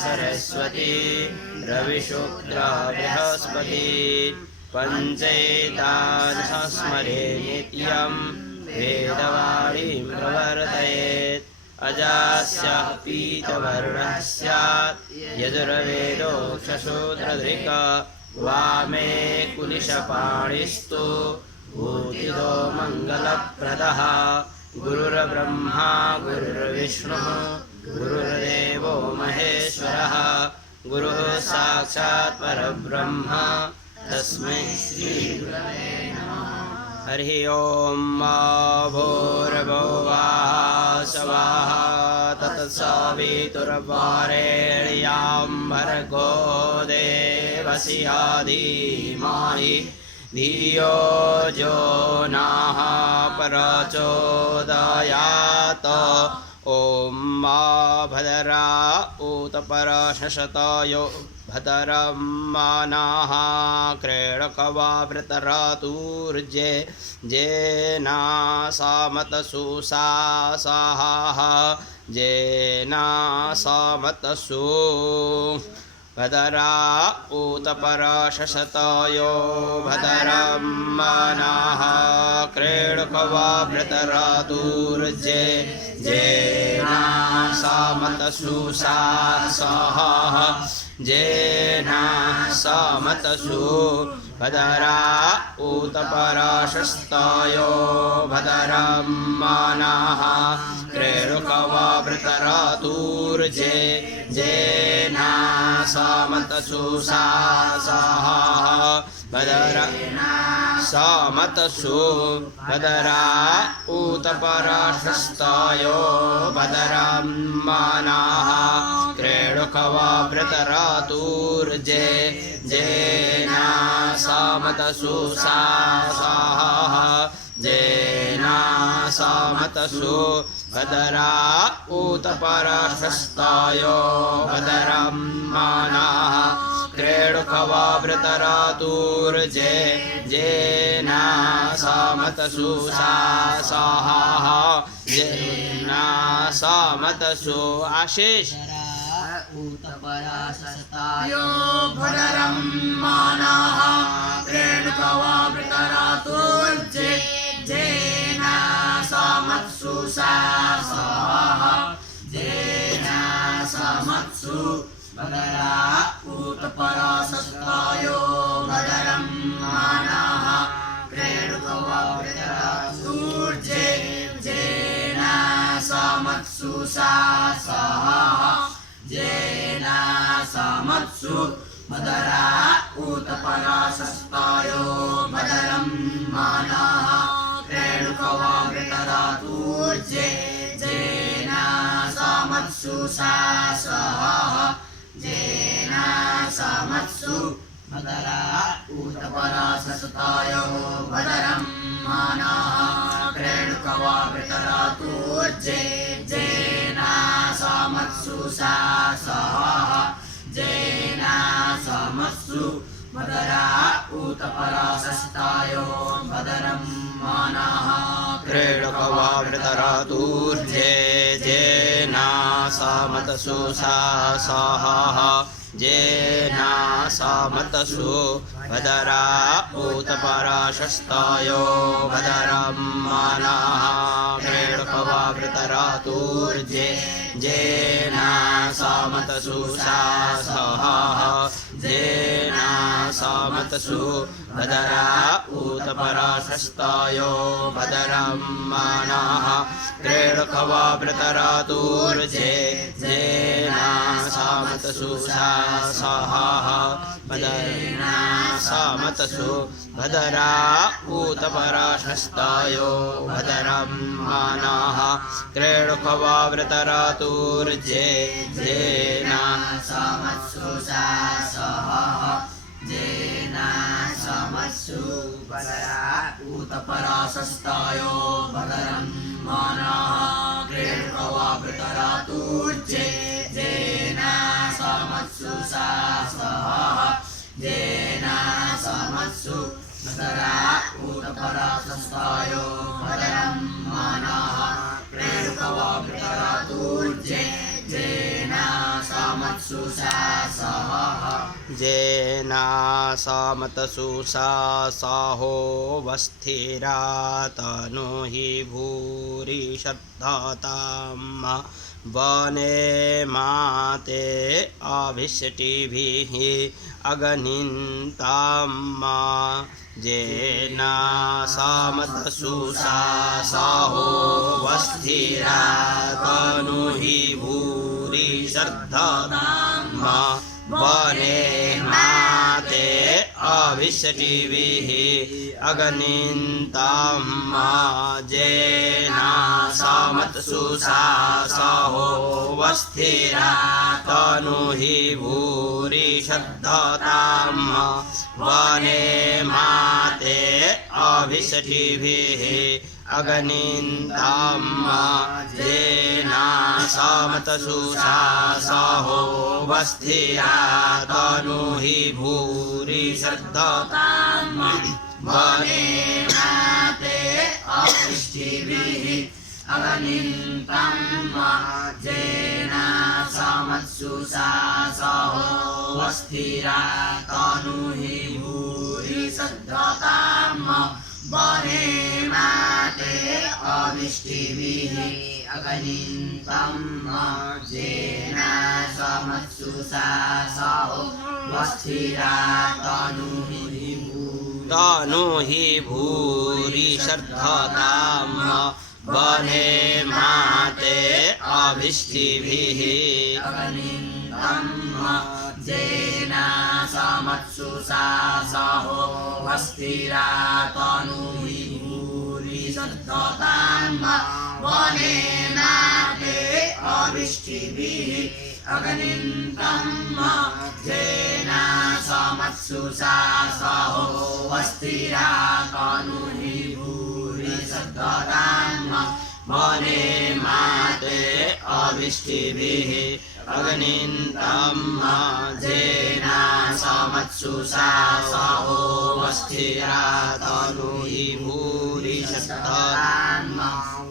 सरस्वती रविशुक्र बृहस्पति पञ्चैतादशस्मरे नित्यं वेदवाणीं प्रवर्तयेत् अजास्य पीतवर्णः स्यात् यजुर्वेदोक्षशूद्रधृक् वामे कुलिशपाणिस्तु भूतिदो मङ्गलप्रदः गुरुर्ब्रह्मा गुरुर्विष्णुः गुरुर्देवो महेश्वरः गुरुः साक्षात् परब्रह्म तस्मै श्रीगुरवे नमः। हरिः ओं भूर्भुवः स्वः तत्सवितुर्वरेण्यं भर्गो देवस्य धीमहि धियो यो नः प्रचोदयात्। ॐ भद्रा उत्परशतयो भद्रं मनः क्रीडकवावृतरतुर्जे जेन समतसु सासः जेन समतसु भद्रा उत्परशतयो भद्रं मनः क्रीडकवावृतरतुर्जे जेन समतसु सासः जेन समतसु भद्रा उत्परशतयो भद्रं मनः क्रीडकवावृतरतुर्जे जेन समतसु सासः भद्रा समतसु भद्रा उत्परशतयो भद्रं मनः क्रीडकवावृतरतुर्जे जेन समतसु सासः जेन समतसु भद्रा उत्परशतयो भद्रं मनः क्रीडकवावृतरतुर्जे जेन समतसु सासः जेन समतसु आशीष उत्परशतयो भद्रं मनः क्रीडकवावृतरतुर्जे जेन समतसु सासः जेन समतसु भद्रा उत्परशतयो भद्रं मनः क्रीडकवावृतरतुर्जे जेन समतसु सासः जेन समतसु भद्रा उत्परशतयो भद्रं मनः क्रीडकवावृतरतुर्जे जेन समतसु सासः जेन समतसु भद्रा उत्परशतयो भद्रं मनः क्रीडकवावृतरतुर्जे जेन समतसु सासः जेन समतसु भद्रा उत्परशतयो भद्रं मनः क्रीडकवावृतरतुर्जे जेन समतसु सासः जेन समतसु भद्रा उत्परशतयो भद्रं मनः क्रीडकवावृतरतुर्जे जेन समतसु सासः जेन समतसु भद्रा उत्परशतयो भद्रं मनः क्रीडकवावृतरतुर्जे जेन समतसु सासः जेन समतसु भद्रा उत्परशतयो भद्रं मनः क्रीडकवावृतरतुर्जे जेन समतसु सासः जेन समतसु भद्रा उत्परशतयो भद्रं मनः क्रीडकवावृतरतुर्जे जेन समतसु सासः जेन समतसु भद्रा उत्परशतयो भद्रं मनः क्रीडकवावृतरतुर्जे जेन समतसु समत्सुषा सह जेना समतसुषा सहो वस्थिरा तनु हि भूरि श्रद्धताम् वने माते अभिष्टिभिः अगनिन्ताम् जेना समतसुषा सहो वस्थिरा तनु हि भूरि श्रद्धताम् वने माते अभिष्टिभिः अगनिन्ताम् जेना समतसुषा सहो वस्थिरा तनु हि भूरि श्रद्धताम् वने माते अभिष्टिभिः अगनिन्ताम् जेना समतसुषा सहो वस्थिरा तनु हि भूरि श्रद्धताम् वने माते अभिष्टिभिः अगनिन्ताम् जेना समत्सुषा सहो वस्थिरा तनु हि भूरि श्रद्धताम् वने माते अभिष्टिभिः अगनिन्ताम् जेना समत्सुषा सहो वस्थिरा तनु हि भूरि श्रद्धताम् वने माते अभिष्टिभिः अगनिन्ताम् जेना समत्सुषा सहो वस्थिरा तनु हि भूरि श्रद्धताम् वने माते अभिष्टिभिः अगनिन्ताम् जेना समत्सुषा सहो वस्थिरा तनु हि भूरि श्रद्धताम् वने माते अभिष्टिभिः अगनिन्ताम् जेना समत्सुषा सहो वस्थिरा तनु हि भूरि श्रद्धताम्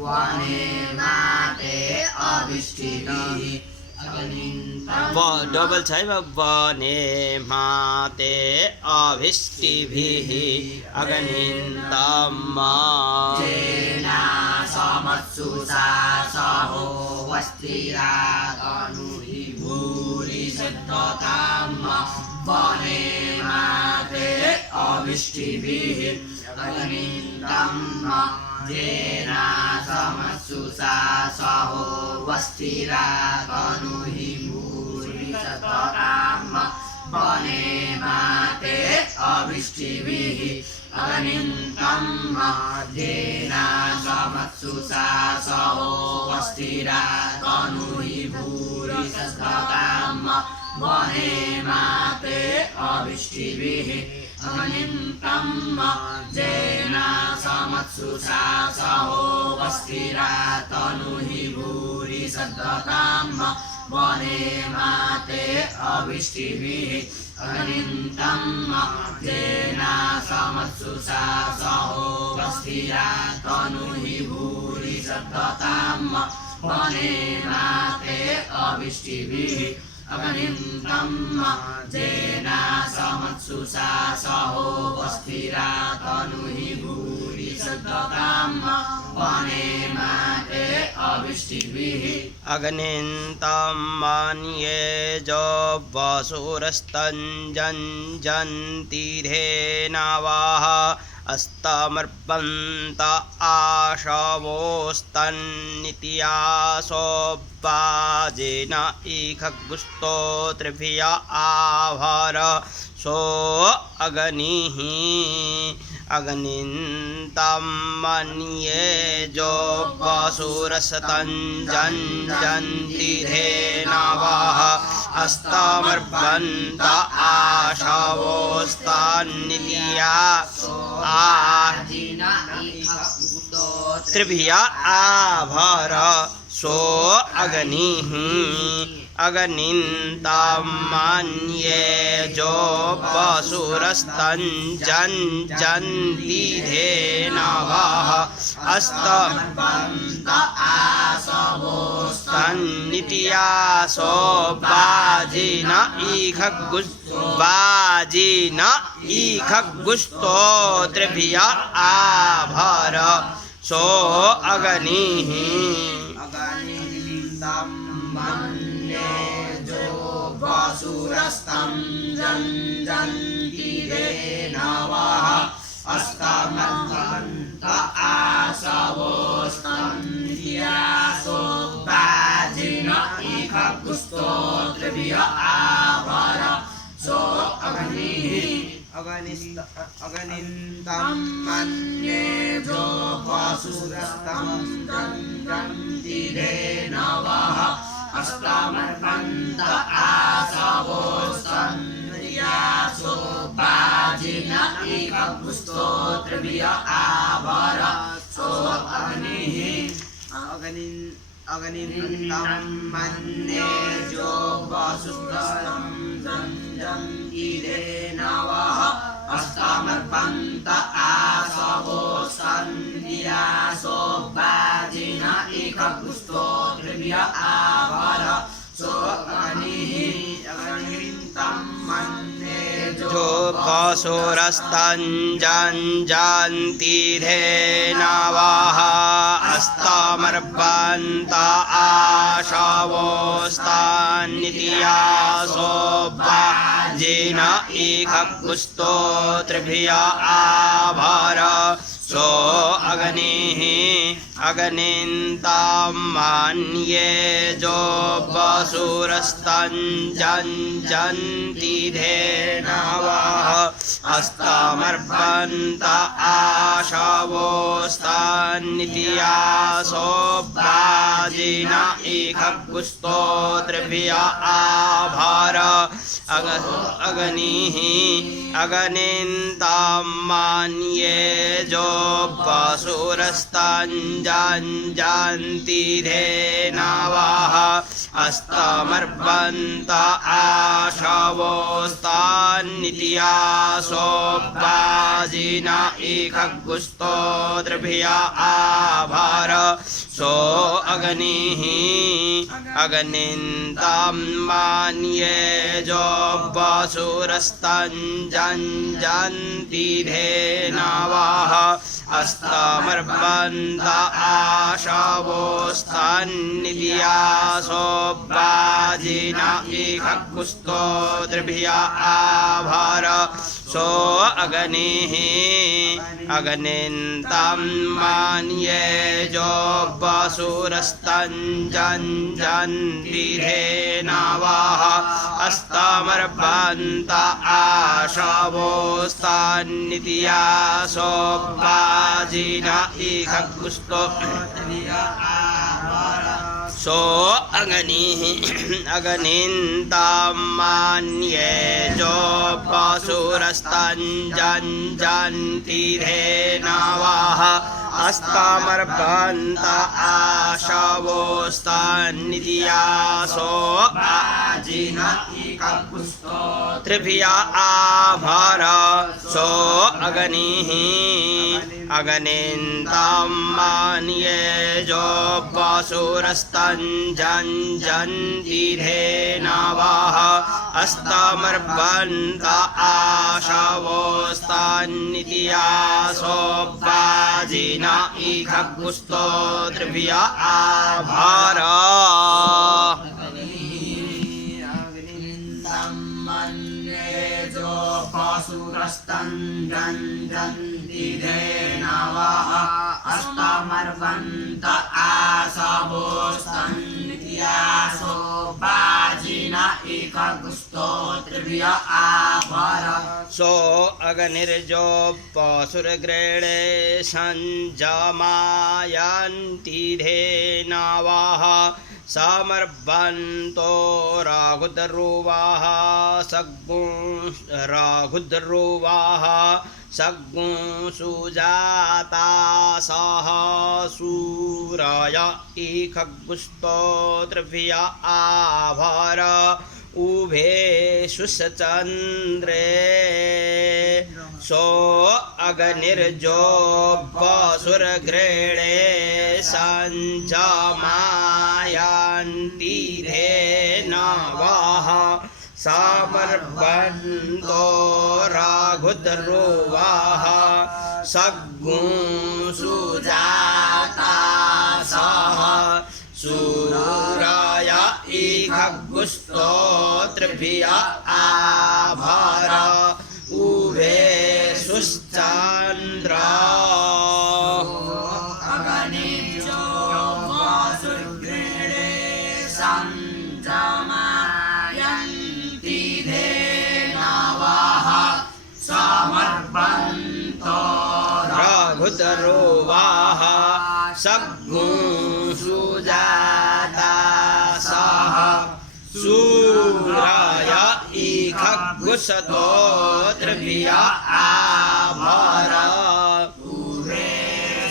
वने माते अभिष्टिभिः डबल छै वने माते अभिष्टिभिः अगनिन्ताम् जेना समत्सुषा सहो वस्थिरा तनु हि भूरि श्रद्धताम् वने माते अभिष्टिभिः अगनिन्ताम् जेना समत्सुषा सहो वस्थिरा तनु हि भूरि श्रद्धताम् वने माते अभिष्टिभिः अगनिन्ताम् जेना समत्सुषा सहो वस्थिरा तनु हि भूरि श्रद्धताम् वने माते अभिष्टिभिः अगनिन्ताम् जेना समत्सुषा सहो वस्थिरा तनु हि भूरि श्रद्धताम् वने माते अभिष्टिभिः अगनिन्ताम् जेना समत्सुषा सहो वस्थिरा तनु हि भूरि श्रद्धताम् वने माते अभिष्टिभिः अगनिन्ताम् जेना समत्सुषा सहो वस्थिरा तनु हि भूरि श्रद्धताम् वने माते अभिष्टिभिः अगनिन्ताम् मन्ये जो वसुरस्तञ्जन्तीरेणावाः अस्तमर्पन्त आशवोस्तन्नित्यासोऽब्बाजेन इखगुस्तोत्रिभिय आभर सो अगनिः अगनिन्ताम् मन्ये जो वसुरस्तञ्जन्तीरेणावाः अस्तमर्पन्त आशवोस्तन्नित्यासोऽब्बाजेन आभर सो अगनिः अगनिन्ताम् मन्ये जो वसुरस्तञ्जन्तीरेणावाः अस्तमर्पन्त आशवोस्तन्नित्यासोऽब्बाजेन सन्नित्यासो बाजिन इखगुस्तोत्रिभिय आभर सो अग्निः अग्निन्दं मन्ये जो वसुरस्तं जञ्जन्ति धेनवः अस्तमन्त आशवोऽस्तन्त्यासो बाजिन इखगुस्तोत्रिभिय आभर सो अग्निः अग्निन्दं मन्ये जो वसुरस्तं जञ्जन्ति धेनवः अस्तमर्पन्त आशवोऽस्तन्त्यासो बाजिन इखगुस्तोत्रिभिय आभर सो अग्निः अग्निन्दं मन्ये जो वसुरस्तं जञ्जन्ति धेनवः अस्तमर्पन्त आशवोऽस्तन्त्यासो बाजिन इखगुस्तोत्रिभिय आभर सो अग्निः अग्निन्दं मन्ये जो वसुरस्तं जञ्जन्ति धेनवः अस्तमर्पन्त आशवोऽस्तन्त्यासो बाजिन इखगुस्तोत्रिभिय आभर सो अग्निः अग्निन्दं मन्ये जो वसुरस्तं जञ्जन्ति धेनवः अस्तमर्पन्त आशवोऽस्तन्त्यासो बाजिन इखगुस्तोत्रिभिय आभर अग्निः अग्निन्दं मन्ये जो वसुरस्तं जञ्जन्ति धेनवः अस्तमर्पन्त आशवोऽस्तन्त्यासो बाजिन इखगुस्तोत्रिभिय आभर सो अग्निः अग्निन्दं मन्ये जो वसुरस्तं जञ्जन्ति धेनवः अस्तमर्पन्त आशवोऽस्तन्त्यासो बाजिन इखगुस्तोत्रिभिय आभर सो अग्निः अग्निन्दं मन्ये जो वसुरस्तं जञ्जन्ति धेनवः अस्तमर्पन्त आशवोऽस्तन्त्यासो बाजिन इखगुस्तोत्रिभिय आभर सो अग्निः अग्निन्दं मन्ये जो वसुरस्तं जञ्जन्ति धेनवः अस्तमर्पन्त आशवोऽस्तन्त्यासो बाजिन इखगुस्तोत्रिभिय आभर सो अग्निः अग्निन्दं मन्ये जो वसुरस्तं जञ्जन्ति धेनवः अस्तमर्पन्त आशवोऽस्तन्त्यासो बाजिन इखगुस्तोत्रिभिय आभर अग्निन्दं मन्ये जो वसुरस्तं जञ्जन्ति धेनवः अस्तमर्पन्त आशवोऽस्तन्त्यासो बाजिन इखगुस्तोत्रिभिय आभर सो अग्निर्जो पशुर्गृणे संजमायन्ति धेनवः समर्पन्तो राहुद्रुवाः राहुद्रुवाः सुजाता सह सूरय इखगुस्तोत्रिभिय आभर उभे सुचन्द्रे सो अग्निर्जोपसुरगृणे सञ्जमायन्ति धेनवः समर्पन्तो राघुद्रुवाः सग्गुंसुजातासः सूराय इखगुस्तोत्रभिय आभर उभे सुश्चन्द्र अग्निर्जो वसुर्गृणे सञ्जमायन्ति धेनवः समर्पन्तो राघुद्रुवाः सग्गुंसुजातासः सूराय इखगुस्तोत्रभिय आभर उभे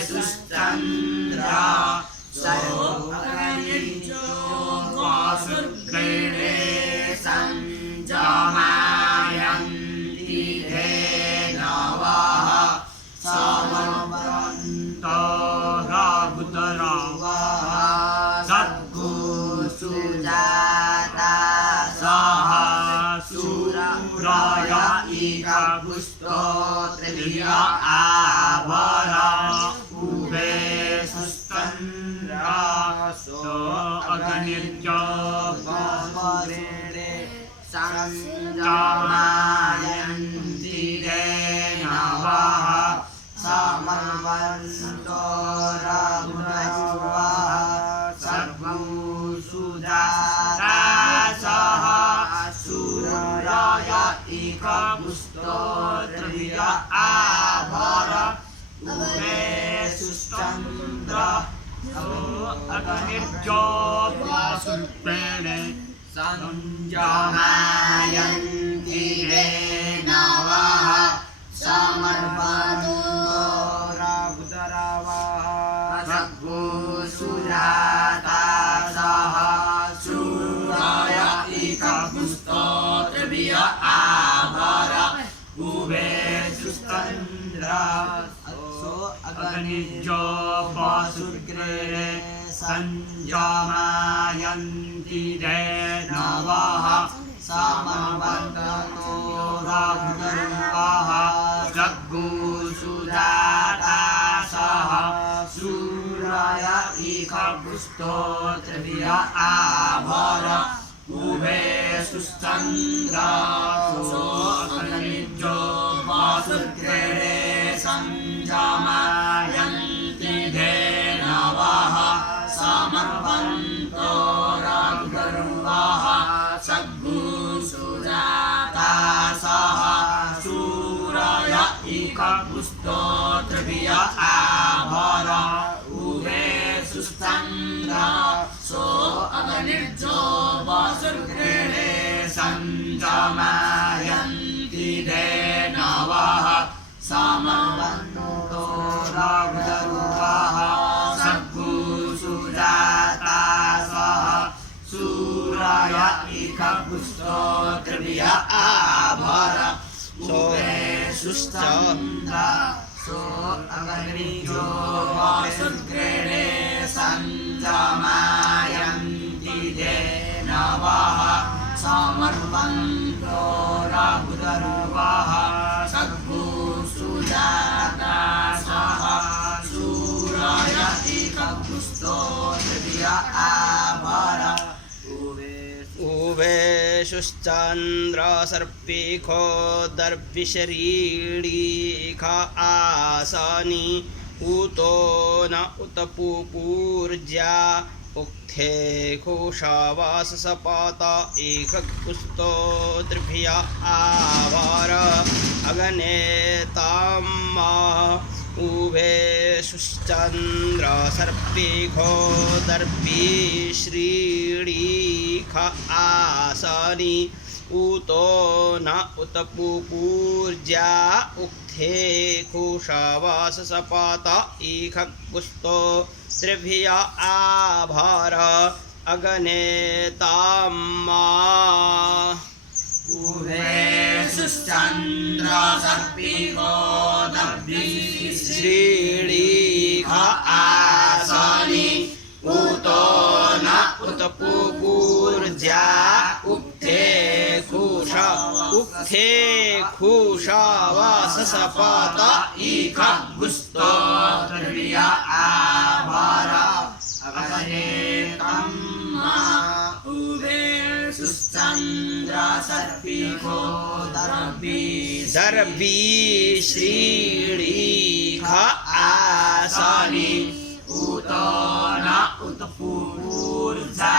सुश्चन्द्र अग्निर्जो वसुर्गृणे सञ्जमायन्ति धेनवः समर्पन्तो राघुद्रुवाः सग्गुंसुजातासः सूराय इखगुस्तोत्रभिय आभर उभे सुश्चन्द्र अग्निर्जो वसुर्गृणे सञ्जमायन्ति धेनवः समर्पन्तो राघुद्रुवाः सग्गुंसुजातासः सूराय इखगुस्तोत्रभिय आभर उभे सुश्चन्द्र अग्निर्जो वसुर्गृणे सञ्जमायन्ति धेनवः समर्पन्तो राघुद्रुवाः सग्गुंसुजातासः सूराय इखगुस्तोत्रभिय आभर उभे सुश्चन्द्र अग्निर्जो वसुर्गृणे सञ्जमायन्ति धेनवः समर्पन्तो राघुद्रुवाः सग्गुंसुजातासः सूराय इखगुस्तोत्रभिय आभर उभे सुश्चन्द्र अग्निर्जो वसुर्गृणे सञ्जमायन्ति धेनवः समर्पन्तो राघुद्रुवाः सग्गुंसुजातासः सूराय इखगुस्तोत्रभिय आभर उभे सुश्चन्द्र अग्निर्जो वसुर्गृणे सञ्जमायन्ति धेनवः समर्पन्तो राघुद्रुवाः सग्गुंसुजातासः सूराय इखगुस्तोत्रभिय आभर उभे सुश्चन्द्र अग्निर्जो वसुर्गृणे सञ्जमायन्ति धेनवः समर्पन्तो राघुद्रुवाः सग्गुंसुजातासः सूराय इखगुस्तोत्रभिय आभर उभे सुश्चन्द्र सर्पिखो दर्भिशरीडीख आसनि उतो न उत पुपूर्जा उक्थे खुशावास सपात इखगुस्तोत्रभिय आभर अग्ने ताम्मा उभे सुश्चन्द्र सर्पिखो दर्भिश्रीडीख आसनि उतो न उत पुपूर्जा उक्थे खुशावास सपात इखगुस्तोत्रभिय आभर अग्ने ताम्मा उभे सुश्चन्द्र सर्पिको दर्भी श्रीणीख आसनि उतो न उत पूर्जा उक्थे खुश वससपत इख गुस्तो द्रव्य आभर अगने तम्मा उभे सुश्चन्द्र सर्पिको दर्भी दर्भी श्रीणीख आसनि उतो न उत पूर्जा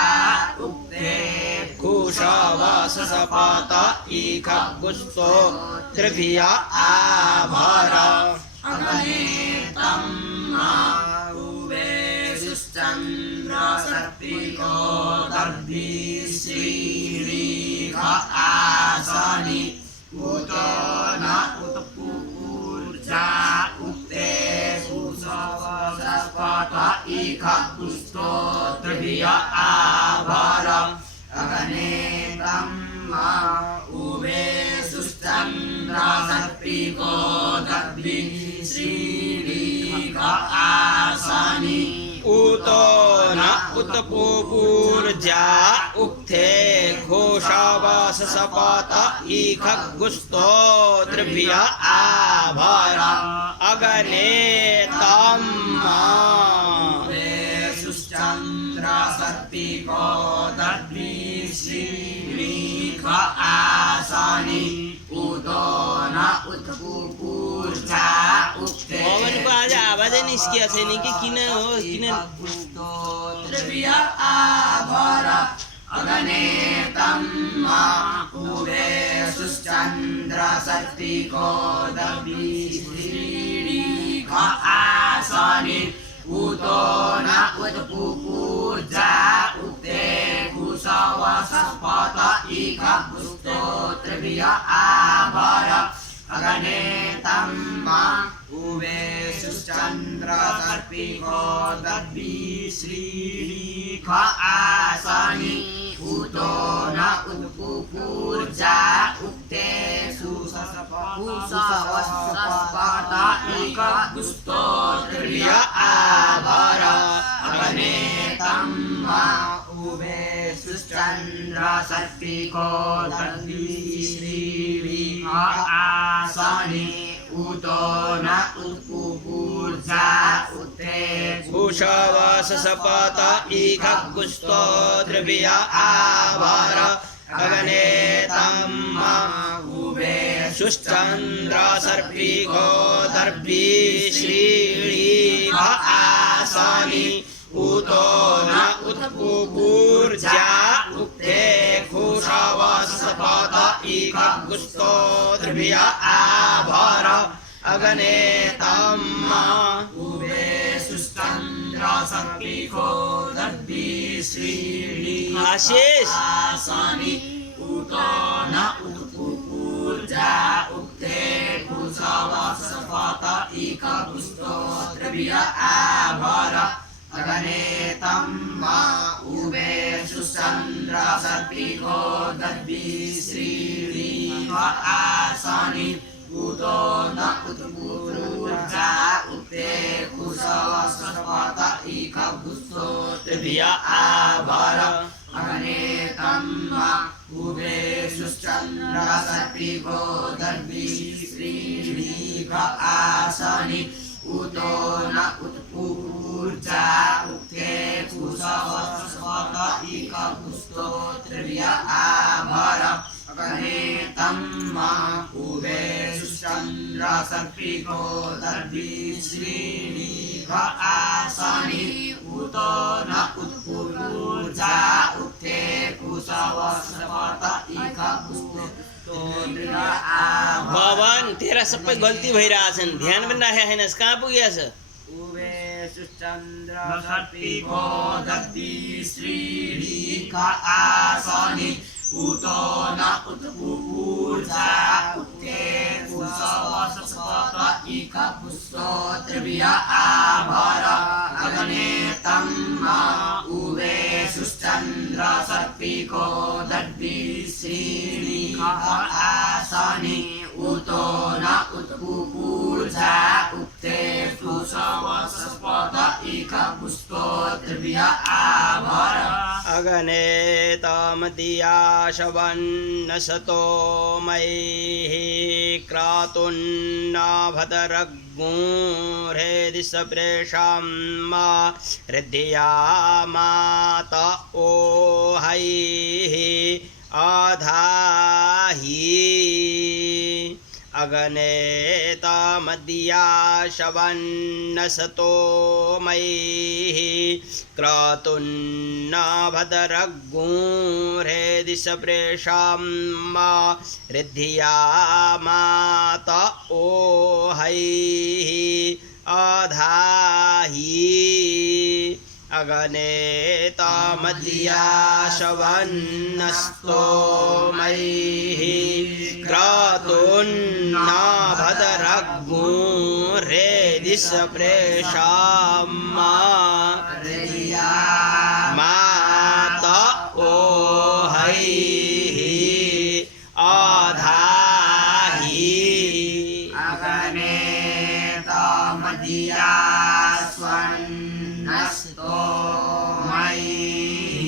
उक्ते कुशवससपत इख गुस्तो त्रिभिय आभर अगने तम्मा उभे सुश्चन्द्र सर्पिको दर्भी श्रीणीख आसनि उतो न उत पूर्जा उक्ते कुशवसपत इख गुस्तो त्रिभिय आभर अगने तम्मा उभे सुश्चन्द्र सर्पिको दर्भी श्रीणीख आसनि उतो न उत पूर्जा उक्थे घोषवससपत इख गुस्तो त्रिभिय आभर अगने तम्मा सुश्चन्द्र सर्पिको दर्भी श्रीणीख आसनि उतो न उत पूर्जा उक्ते मोहनको आज आवाजै निस्किया छैन कि किन हो किन त्रिभिय आभर अगने तम्मा उभे सुश्चन्द्र सर्पिको दर्भी श्रीणीख आसनि उतो न उत पूर्जा उक्ते कुशवसपत इख गुस्तो त्रिभिय आभर अगने तम्मा उभे सुश्चन्द्र सर्पिको दर्भी श्रीणीख आसनि उतो न उत पूर्जा उक्ते कुशवसपत इख गुस्तो त्रिभिय आभर अगने तम्मा उभे सुश्चन्द्र सर्पिको दर्भी श्रीणीख आसनि उतो न उत पूर्जा उक्ते कुशवससपत इख गुस्तो त्रिभिय आभर अगने तम्मा उभे सुश्चन्द्र सर्पिको दर्भी श्रीणीख आसनि उतो न उत पूर्जा उक्ते कुशवसपत इख गुस्तो त्रिभिय आभर अगने तम्मा उभे सुश्चन्द्र सर्पिको दर्भी श्रीणीख आसनि उतो न उत पूर्जा उक्ते कुशवसपत इख गुस्तो त्रिभिय आभर अगने तम्मा उभे सुश्चन्द्र सर्पिको दर्भी श्रीणीख आसनि उतो न उत पूर्जा उक्ते कुशवसपत इख गुस्तो त्रिभिय आभर अगने तम्मा उभे सुश्चन्द्र सर्पिको दर्भी श्रीणीख आसनि उतो न उत पूर्जा उक्ते कुशवसपत इख गुस्तो त्रिभिय आभर अगने तम्मा उभे सुश्चन्द्र सर्पिको दर्भी श्रीणीख आसनि उतो न उत पूर्जा उक्ते कुशवसपत इख गुस्तो त्रिभिय आभर भवन तेरा सबै गल्ती भइरहेछन् ध्यान पनि राखेको छैनस् कहाँ पुगेछ उभे सुश्चन्द्र सर्पिको दर्भी श्रीणीख आसनि उतो न उत पूर्जा उक्ते कुशवसपत इख गुस्तो त्रिभिय आभर अगने तम्मा उभे सुश्चन्द्र सर्पिको दर्भी श्रीणीख आसनि उतो न उत्पुपूर्जा उक्ते फुसवसस्पद इक पुष्पोत्रिय आभर अगने तामदिया शवन्नसतो मयिः क्रतुन्ना भदरग्मुरेदिसप्रेषां मा हृदया मात ओहैः अधाहि अगने तामदिया शवन्नसतो मयिः क्रतुन्ना भदरग्मुरेदिसप्रेषां मा हृदया मात ओहैः अधाहि अगने तामदिया शवन्नस्तो मयिः क्रतुन्ना भदरग्मुरेदिसप्रेषां मा हृदया मात ओहैः अधाहि अगने तामदिया स्वन्नस्तो मयिः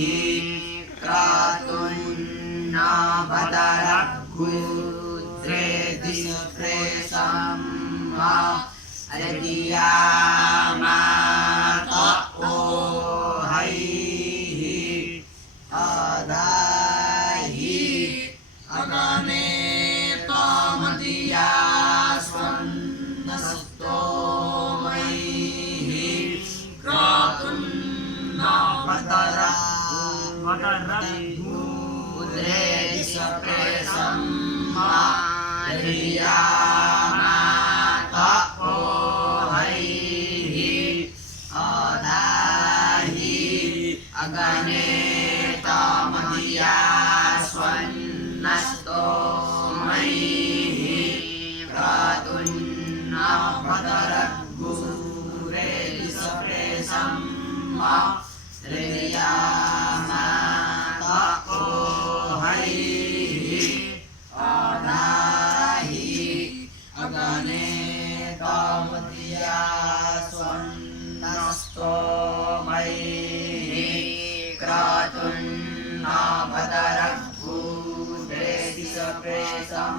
क्रतुन्ना भदरग्मुरेदिसप्रेषां मा हृदया मात ओहैः अधाहि अगने तामदिया स्वन्नस्तो मयिः क्रतुन्ना भदरग्मुरेदिसप्रेषां मा हृदया मात ओहैः अधाहि अगने तामदिया स्वन्नस्तो मयिः क्रतुन्ना भदरग्मुरेदिसप्रेषां मा हृदया मात ओहैः अधाहि अगने तामदिया स्वन्नस्तो मयिः क्रतुन्ना भदरग्मुरेदिसप्रेषां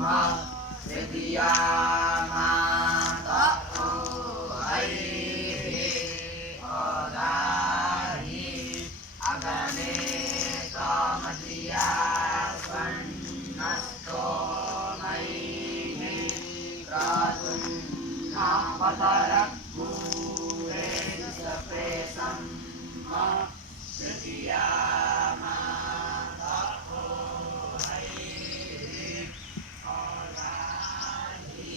मा हृदया मात ओहैः अधाहि अगने तामदिया स्वन्नस्तो मयिः क्रतुन्ना भदरग्मुरेदिसप्रेषां मा हृदया मात ओहैः अधाहि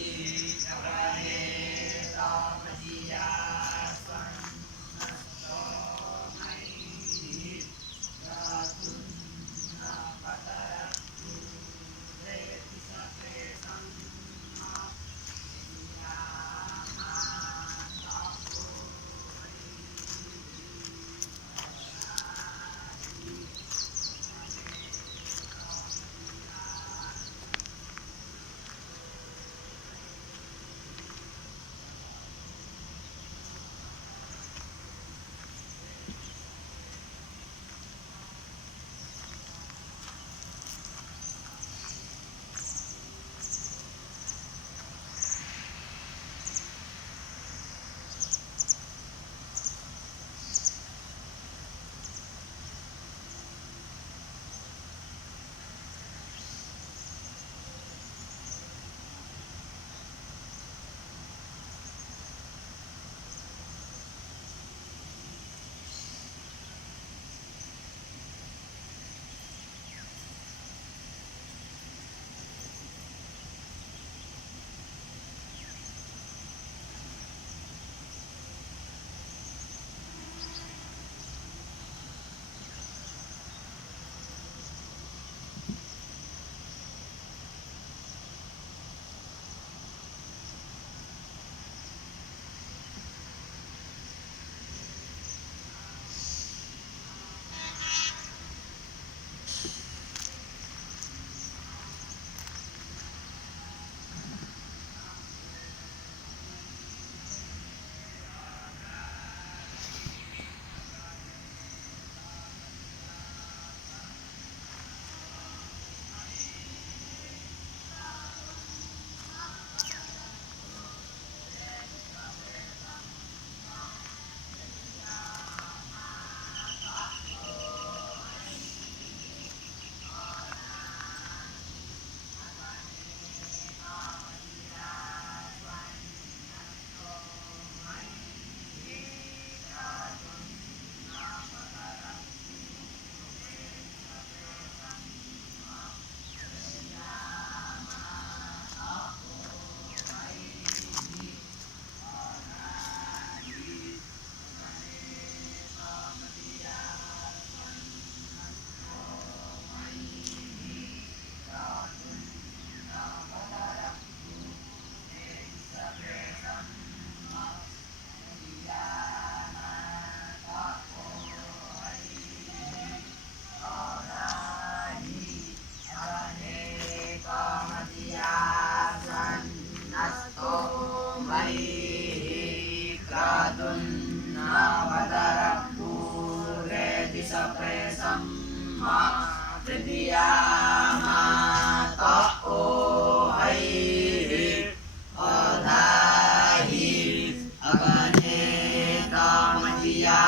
मह्या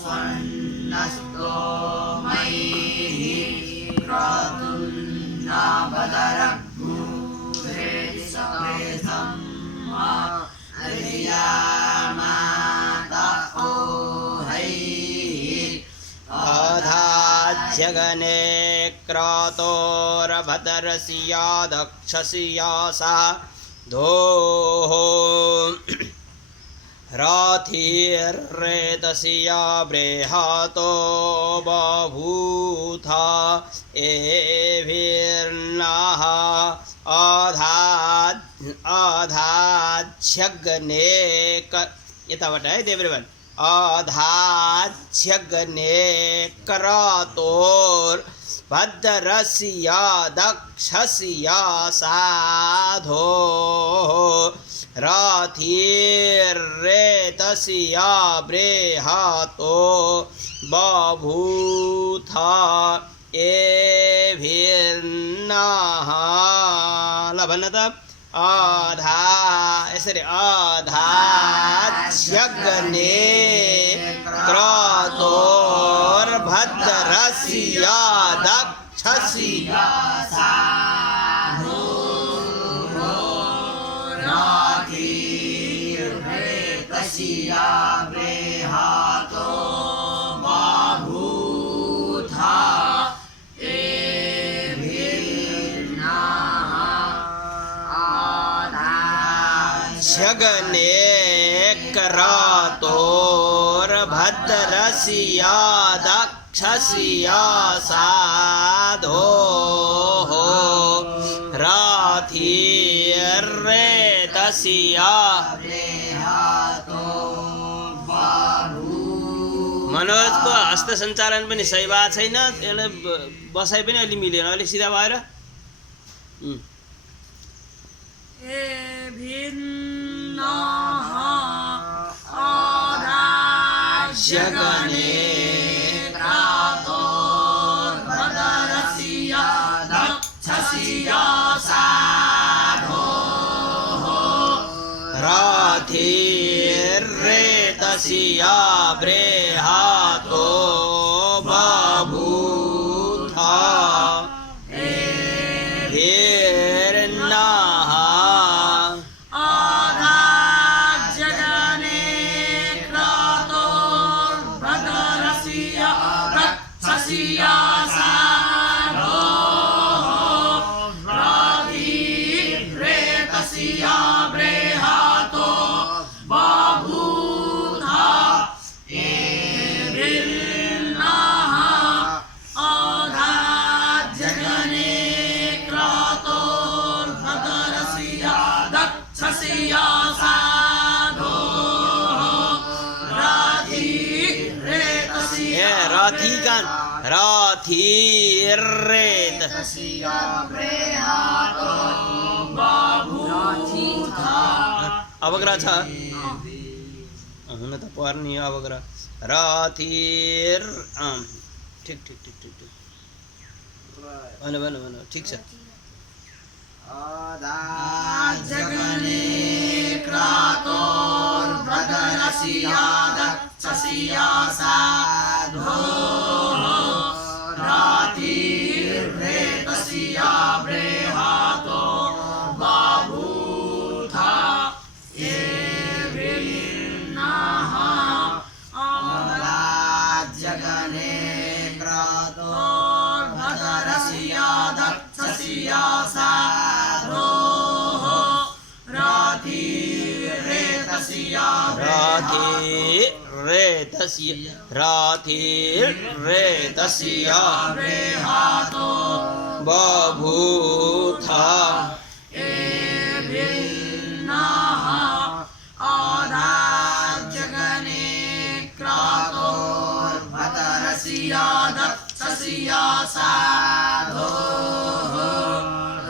स्वन्नस्तो मयि क्रतुं न बदरग्मुरे सप्रेसं अर्यामाता ओहै अधाज्यगने क्रतोरभतरसिया दक्षसिया सा धोः राथिर्रेतसिया बृहतो बभूथा एभिर्नः अधाज्यग्ने एतावट है एवरीवन अधाज्यग्ने क्रतोर् भद्रस्या दक्षस्या साधो राथिर्रेतस्या बृहतो बभूथा एभिर्नः लभन्नत आधा ऐसे आधाज्यग्ने क्रतोर्भद्रस्या दक्षस्या राथिर्रेतस्या बृहतो बभूथा जगने क्रतोर्भद्रस्या दक्षस्या साधोः राथिर्रेतस्या मनोज को हस्त सञ्चालन पनि सही भएको छैन यसले बसाइ पनि अलि मिलेन अलि सिधा भएर जगने क्रतोर्भद्रस्या दक्षस्या साधोः राथिर्रेतस्या बृहतो बभूथा एभिर्नः जगने क्रतोर्भद्रस्या दक्षस्या साधोः राथिर्रेतस्या बृहतो बभूथा एभिर्नः जगने क्रतोर्भद्रस्या दक्षस्या राथिकान राथिर्रेतस्या बृहतो बभूथा अवग्रह छ हुन त पर्ने अवग्रह राथिर ठीक ठीक ठीक ठीक ठीक भन भन भन ठीक छ जगने क्रतोर्भद्रस्या दक्षस्या साधोः राथिर्रेतस्या बृहतो बभूथा एभिर्नः जगने क्रतोर्भद्रस्या दक्षस्या साधोः राथिर्रेतस्या राथिर्रेतस्या बृहतो बभूथा एभिर्नः जगने क्रतोर्भद्रस्या दक्षस्या साधोः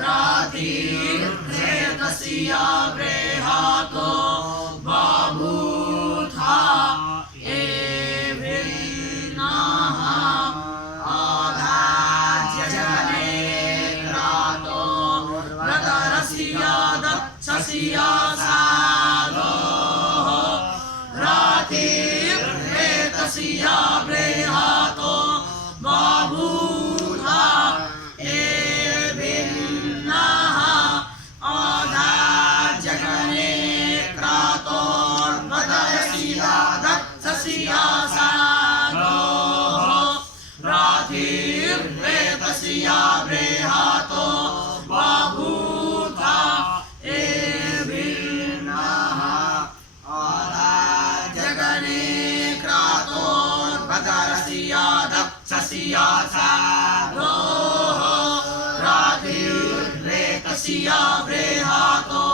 राथिर्रेतस्या बृहतो बभूथा एभिर्नः जगने क्रतोर्भद्रस्या दक्षस्या साधोः राथिर्रेतस्या तस्या बृहतो बभूथा एभिन्नः अदाजगने क्रतोर्वदयसिया दत्ससिया सागोः राधिर्वेतसिया बृहतो बभूथा एभिन्नः अदाजगने क्रतोर्वदयसिया दत्ससिया सागोः राधिर्वेतसिया बृहतो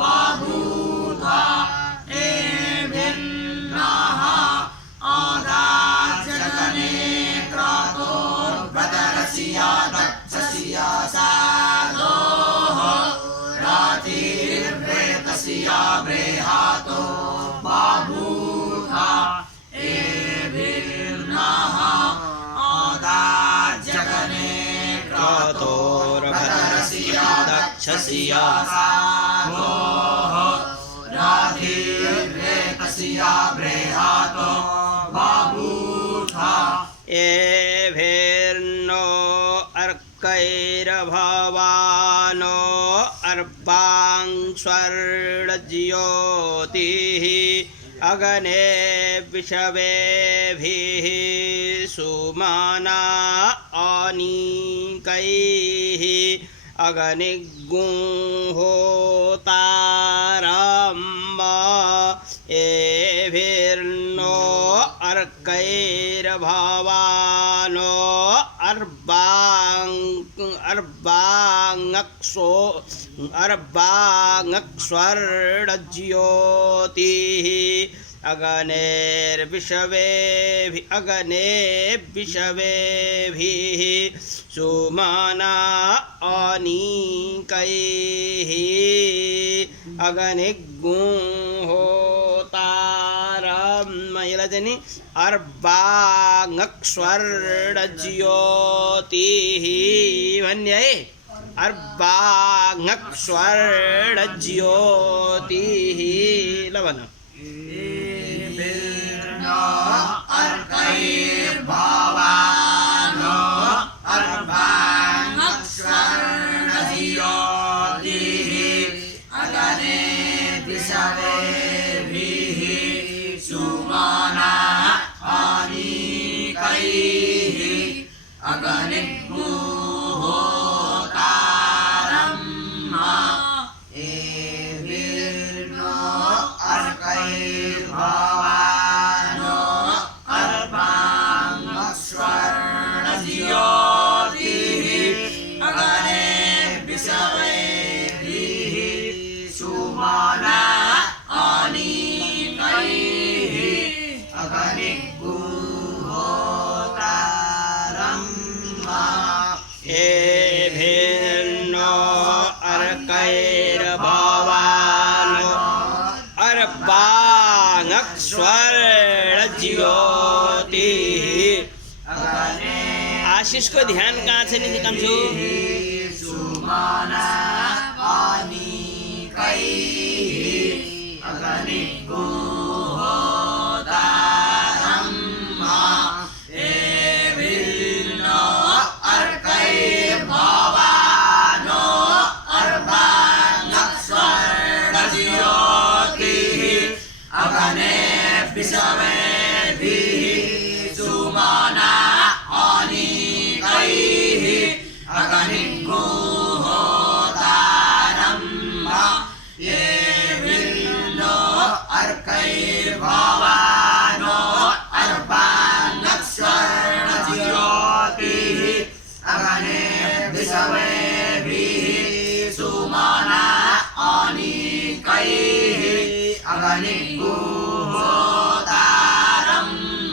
बभूथा एभिन्नः अदाजगने क्रतोर्वदयसिया दत्ससिया सागोः राधिर्वेतसिया बृहतो बभूथा एभिन्नः अदाजगने क्रतोर्वदयसिया दत्ससिया सागोः राधिर्वेतसिया बृहतो बभूथा एभिर्नो अर्कैर्भवानो अर्पां स्वर्णज्योतिः अगने विषवेभिः सुमना अनीकैः अगनिगुंहोतारम्म एभिर्नो अर्कैर्भवानो अर्वाङ्स्वर्णज्योतिः अगनेभिः सुमना अनीकैः अगनिगुंहोतारम्म इलजनि अर्वाङ्स्वर्णज्योतिः भन्यै अर्वाङ्स्वर्णज्योतिः लवन अर्कैर्भवानो अर्वाङ्स्वर्णज्योतिः अगने विषवेभिः सुमना अनीकैः अगनिगुंहोतारम्म एभिर्नो अर्कैर्भवानो अर्वाङ्स्वर्णज्योतिः अगने विषवेभिः सुमना अनीकैः अगनिगुंहोतारम्म एभिर्नो अर्कैर्भवानो अर्वाङ्स्वर्णज्योतिः आशीष को ध्यान कहाँ से नहीं कमजो सुमना अनीकैः अगनिगुंहोतारम्म एभिर्नो अर्कैर्भवानो अर्वाङ्स्वर्णज्योतिः अगने विषवेभिः सुमना अनीकैः अगनिगुंहोतारम्म एभिर्नो अर्कैर्भवानो अर्वाङ्स्वर्णज्योतिः अगने विषवेभिः सुमना अनीकैः अगनिगुंहोतारम्म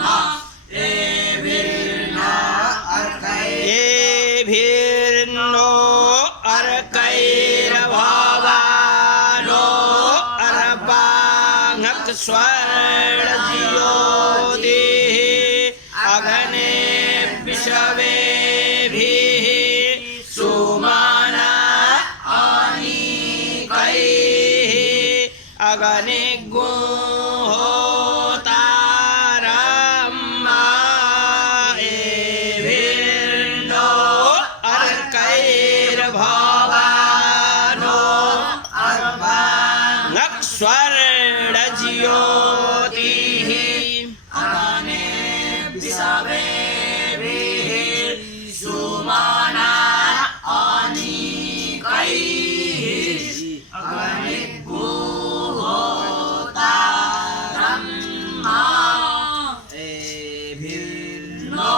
नो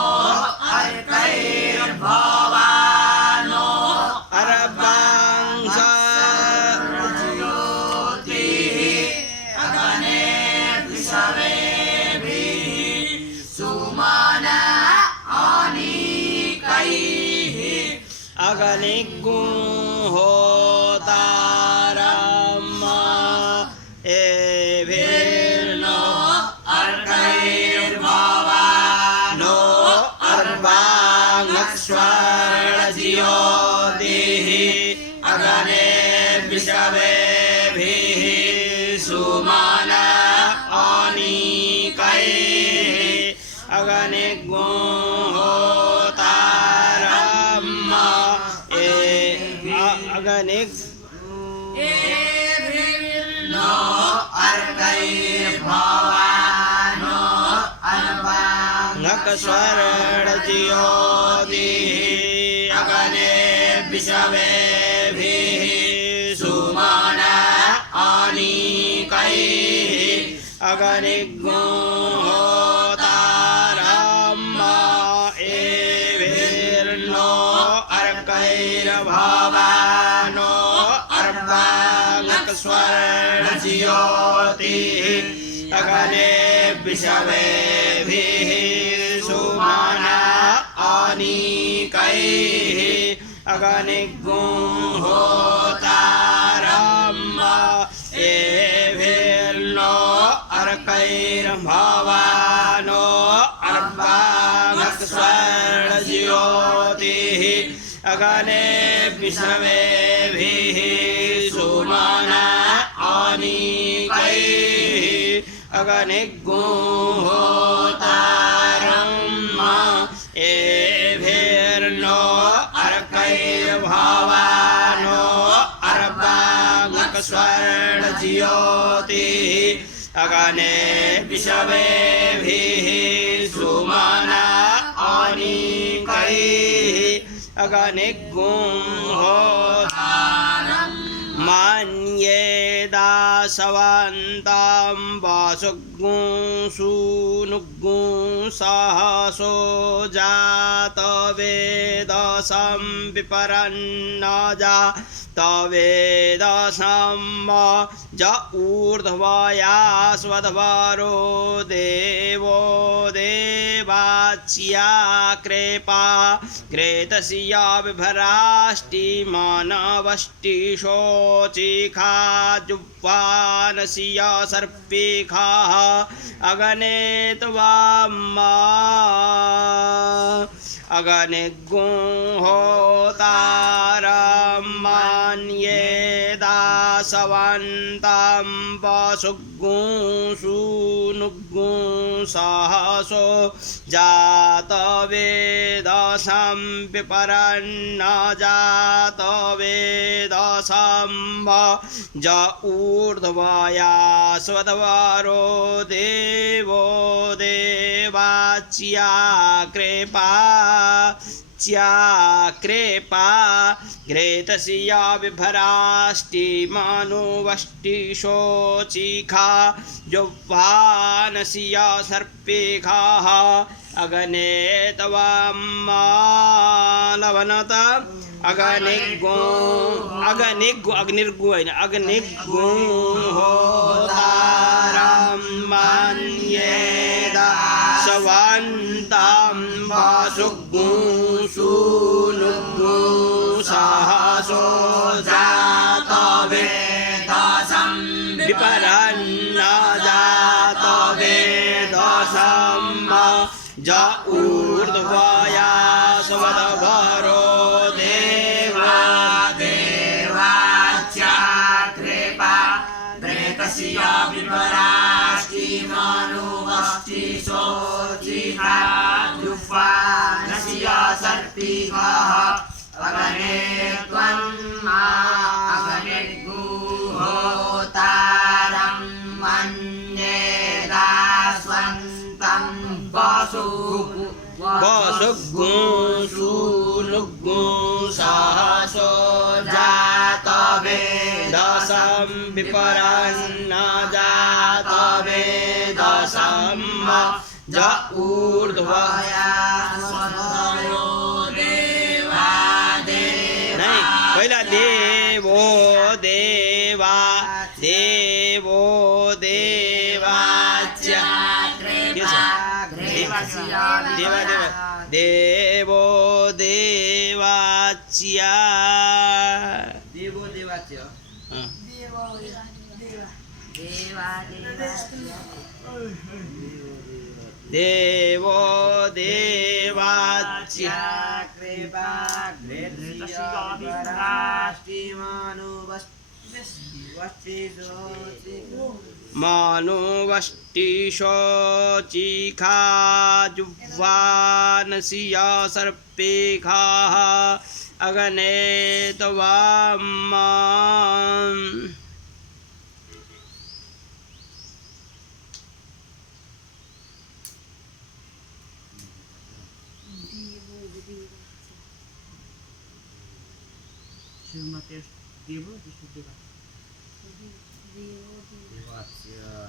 अर्कैर्भवानो अर्वांस ज्योतिः अगने विषवेभिः सुमना अनीकैः अगनिगुं होतारम् एभिर्नो अर्कैर्भवानो अर्वाङ्स्वर्णज्योतिः अगने विषवेभिः सुमना अनीकैः अगनिगुं होतारम् अगनिग नो अर्कैर्भवानो नकस्वर्णज्योतिः अगने विषवेभिः सुमना अनीकैः अगनिगुं होतारम् एभिर्नो अर्कैर्भवानो अर्वाङ्स्वर्णज्योतिः अगने विषवेभिः सुमना अनीकैः अगनिगुं होतारम् एभिर्नो अर्कैर्भवानो अर्वाङ्स्वर्णज्योतिः अगने विषवेभिः सुमना अनीकैः अगनिगुं होतारम् एभिर्नो अर्कैर्भवानो अर्वाङ्स्वर्णज्योतिः अगने विषवेभिः सुमना अनीकैः अगनिगुं होतारम् मान्ये दासवन्तां वासुगुं सूनुगुं सहसो जातवेदसं विपरन्न जातवेदसं ज ऊर्ध्वयास्वध्वरो देवो देवाच्या कृपा क्रेतस्य विभराष्टिमानवष्टिशोचिखा जुह्वानस्य सर्पिखाः अगने त्वाम्मा अगनिगुं होतारम् मान्ये दासवन्तं वसुगुं सूनुगुं सहसो जातवेदसं विपरन्न जातवेदसं ज ऊर्ध्वयास्वध्वरो देवो देवाच्या कृपा कृपा घ्रेतस्य विभराष्टिमानुवष्टिशोचिखा जुह्वानस्य सर्पिखाः अगने त्वाम्मा लवनत अग्निर्गुं होतारम् मन्येदा सवन्तं वासुगुं सूनुगुं सहसो जातवेदसं विपरन्न जातवेदसं ज ऊर्ध्वयास्वध्वरो देवाच्या कृपा प्रेतस्य विपराष्टिमानुवष्टिशोचिखा जुह्वानस्य सर्पिखाः अगने त्वम्मा अगने गुहोतारम् मन्ये दास्वन्तं वसुगुं सूनुगुं सहसो जातवेदसं विपरन्न जातवेदसं ज ऊर्ध्वा नहीं पहिला देवो देवा देवो देवाच्या के छ देवा देवा देवो देवाच्या देवो देवाच्या देवो देवाच्या कृपा मानुवष्टिशोचिखाजुह्वानसिया सर्पेखाः अगने त्वाम्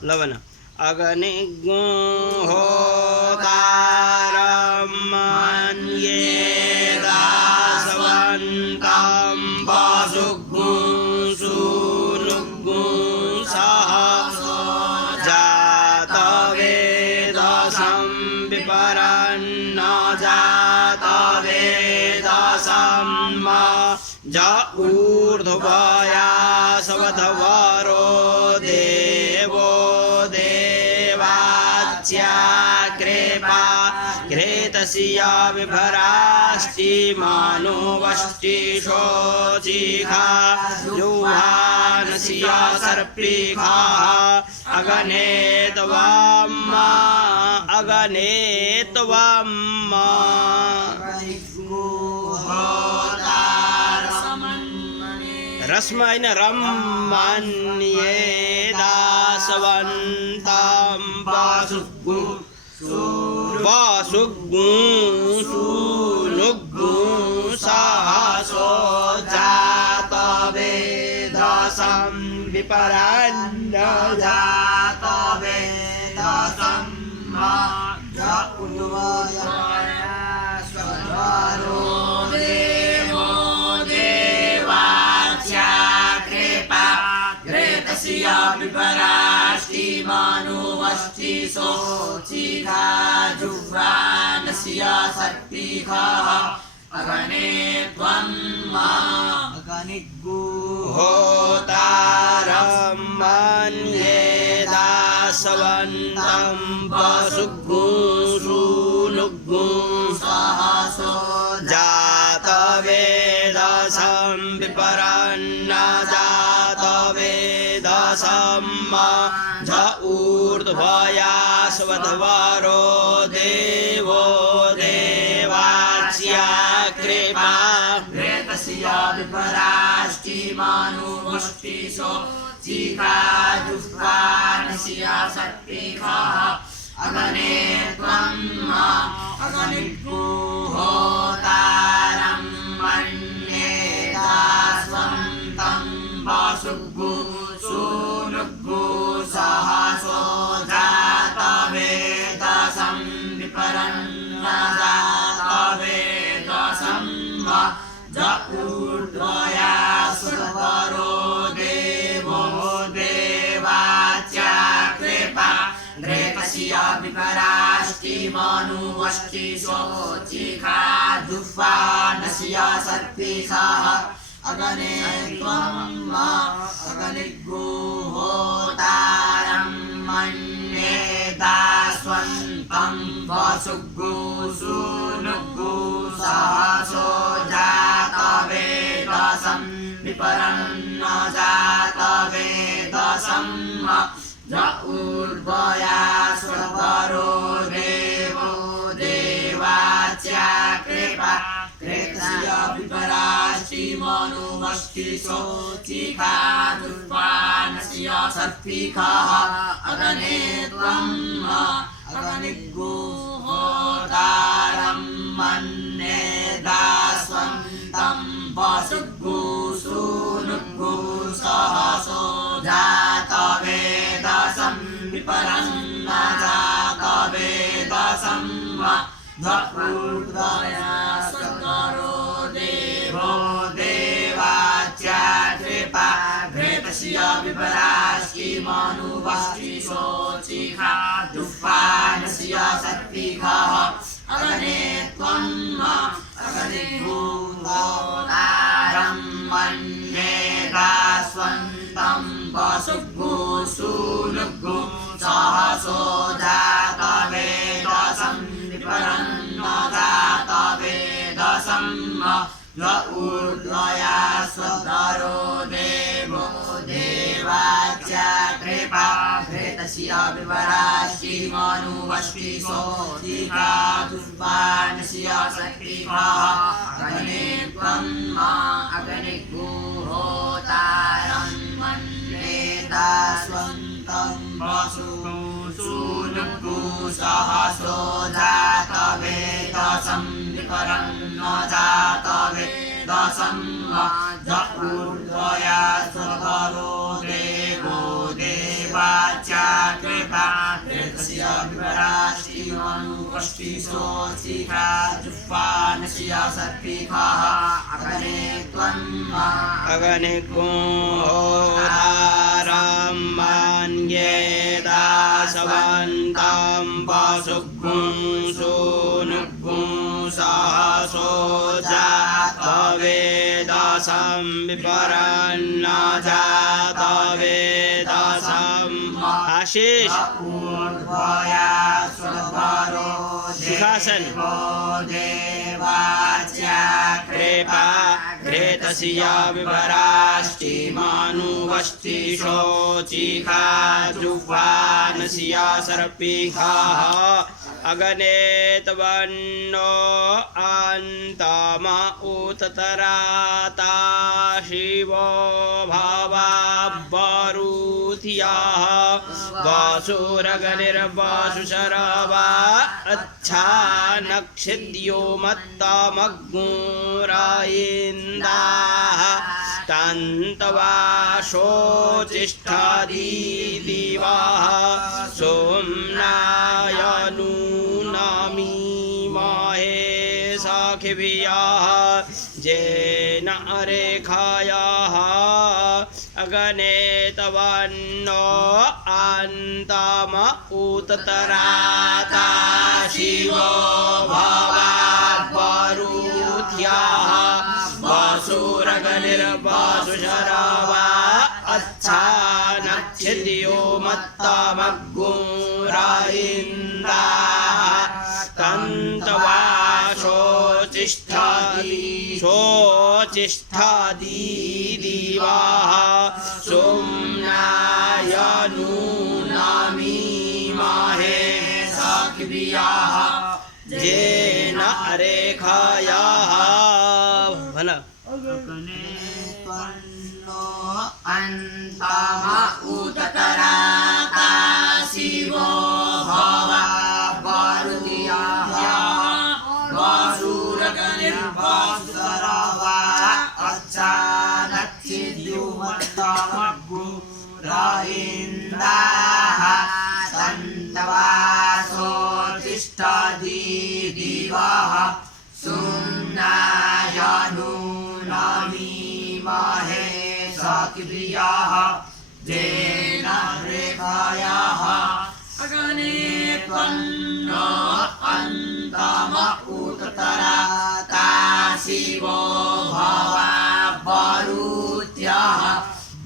लवन अग्निगो होतारं मन्येदासवन्तं वासुगुं सुनुगुं सह जातवेदसं विपरन्न जातवेदसं ज ऊर्ध्वया सवधवरो देवो देवाच्या कृपा घृतस्य विभराष्टि मानुवष्टिशोचिखा जुह्वानस्य सर्पिखाः अगने त्वाम् अगने त्वाम् रस्म होइन रम्मन्येदासवन्तं वासुगुं सुनुगुं सहसो जातवेदसं विपरन्न जातवेदसं ज ऊर्ध्वया स्वरो देवो देवाच्या कृपा घृतस्य विपराष्टि मानुवष्टिशोचिखा जुह्वानस्य सर्पिखाः अगने त्वम् अगनिगु होतारं मन्येदासवन्तं वसुगुं सुनुगुं सहसो जातवेदसं विपरन्न जातवेदसं ज ऊर्ध्वया स्वधवरो देवो देवाच्या कृपा घृतस्य विपराष्टि मानुवष्टिशोचिखा जुह्वानस्य सर्पिखाः अगने त्वम् अगनिगु होतारं मन्येदास्वन्तं वासुगु सुनुगु सहसो जातवेदसं विपरन्न जातवेदसं ज ऊर्ध्वया स्वरो देवो देवाच्या कृपा घृतस्य विपराष्टि मानुवष्टिशोचिखा जुह्वानस्य सर्पिखाः अगने त्वम् अगनिगु होतारं मन्येदास्वन्तं वसुगु सुनुगु सहसो जातवेदसं विपरन्न जातवेदसं ज ऊर्ध्वया स्वरो देवो देवाच्या कृपा घृतस्य विपराष्टि मानुवष्टिशोचिखा जुह्वानस्य सर्पिखाः अगने त्वम् अगनिगु होतारं मन्येदास्वन्तं वसुगु सुनुगु सहसो जातवेदसं विपरन्न जातवेद दशम ऊर्ध्वया स्वकरो देवो देवाच्या कृपा घृतस्य विपरास्ति मनुवस्ति शोचिखा दुःखानस्य सत्विखः अगने त्वम् अगने भूतारं मन्ये दास्वन्तं वसुगु सुनुगु सहसो जातवेदसं विपरन्न जातवेदसं य ऊर्ध्वया स्वधरो देवो देवाच्या कृपा घृतस्य विपरास्ति मनुवस्ति शोचिखा दुर्वाणस्य सत्विखः अग्ने त्वम् अग्ने गुहोतारं मन्ये दास्वन्तं वसुगु सुनुगु सहसो जातवेदसं विपरन्न जातवेदसं य ऊर्ध्वया स्वधरो देवो देवाच्या कृपा घृतस्य विपरास्ति मनुवस्ति शोचिखा दुःखानस्य सत्विखः अग्ने त्वम् अगने गुहोतारं मन्ये दास्वन्तं वसुगु सुनुगु सहसो जातवेदसं विपरन्न जातवेदसं आशीष ऊर्ध्वया स्वधरो सुखासन देवाच्या कृपा घृतस्य विपरास्ति मनुवस्ति शोचिखा जुह्वानस्य सर्पिखः अगने तवन्नो अन्तम उत्तराता शिवो भवावरुध्याः वासुरगनिर्वासुशरवा अच्छा नक्षिद्यो मत्तमग्मुरायिन्दाः तन्तवाशोचिष्ठादिदिवाः सोम्नायनूनामि महे सखिभियाः जेन रेखायाः अगने तवन्नो अन्तम उत्तराता शिवो भवावरुध्याः वासुरगनिर्वासुशरवा अच्छा नक्षिद्यो मत्तमग्मुरायिन्दाः शोचिष्ठादिदिवाः सोम्नायनूनामि महे सखिभियाः जेन रेखायाः भला अन्तम उत्तराता शिवो भवावरुध्याः वासुरगनिर्वासुशरवा अच्छा नक्षिद्यो मत्तमग्मुरायिन्दाः तन्तवाशोचिष्ठादिदिवाः सोम्नायनूनामि महे सखिभियाः जेन रेखायाः अगने त्वन्नो अन्तम उत्तराता शिवो भवावरुध्याः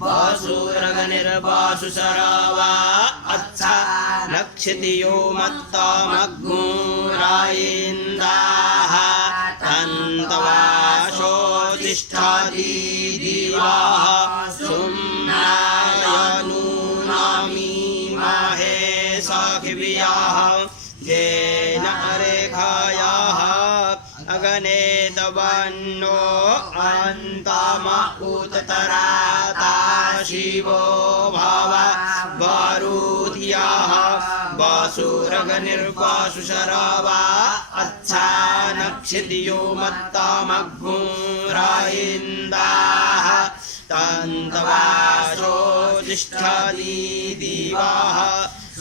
वासुरगनिर्वासुशरवा अच्छा नक्षिद्यो मत्तमग्मुरायिन्दाः तन्तवाशोचिष्ठादिदिवाः सोम्नायनूनामि महे सखिभियाः जेन रेखायाः अगने तवन्नो अन्तम उत्तराता शिवो भवावरुध्याः वासुरगनिर्वासुशरवा अच्छा नक्षिद्यो मत्तमग्मुरायिन्दाः तन्तवाशोचिष्ठादिदिवाः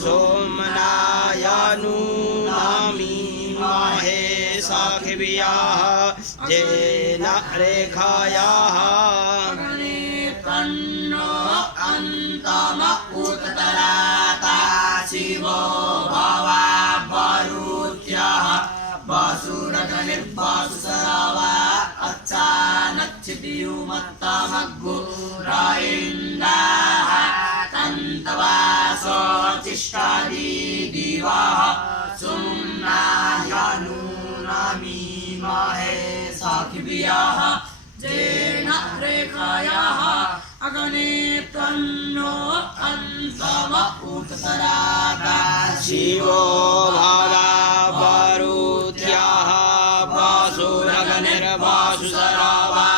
सोम्नायनूनामि साखिव्याः येन रेखायाः तन्नो अन्तम उत्तराता शिवो भवा वरुत्यः वसुरगनिर्वसुसरवा अच्छानच्छिद्युमत्तमग्गुरायिन्दाः तन्तवासो चिष्टादि दिवाः सुम्नायनूनामीमहे साखिव्याः येन रेखायाः अगने त्वन्नो अन्तम उत्तराता शिवो भवा वरुत्याः वसुरगनिर्वसुसरवा